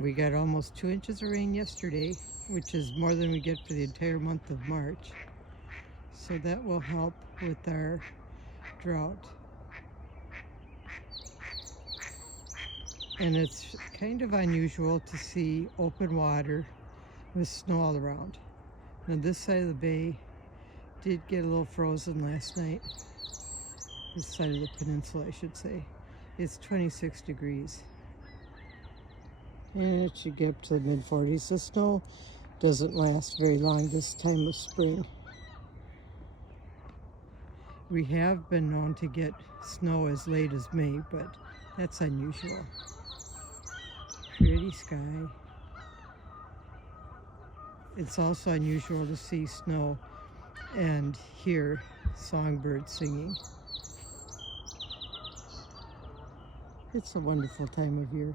We got almost 2 inches of rain yesterday, which is more than we get for the entire month of March. So that will help with our drought. And it's kind of unusual to see open water with snow all around. Now this side of the bay did get a little frozen last night. This side of the peninsula, I should say. It's 26 degrees. And it should get up to the mid-40s. The snow doesn't last very long this time of spring. We have been known to get snow as late as May, but that's unusual. Pretty sky. It's also unusual to see snow and hear songbirds singing. It's a wonderful time of year.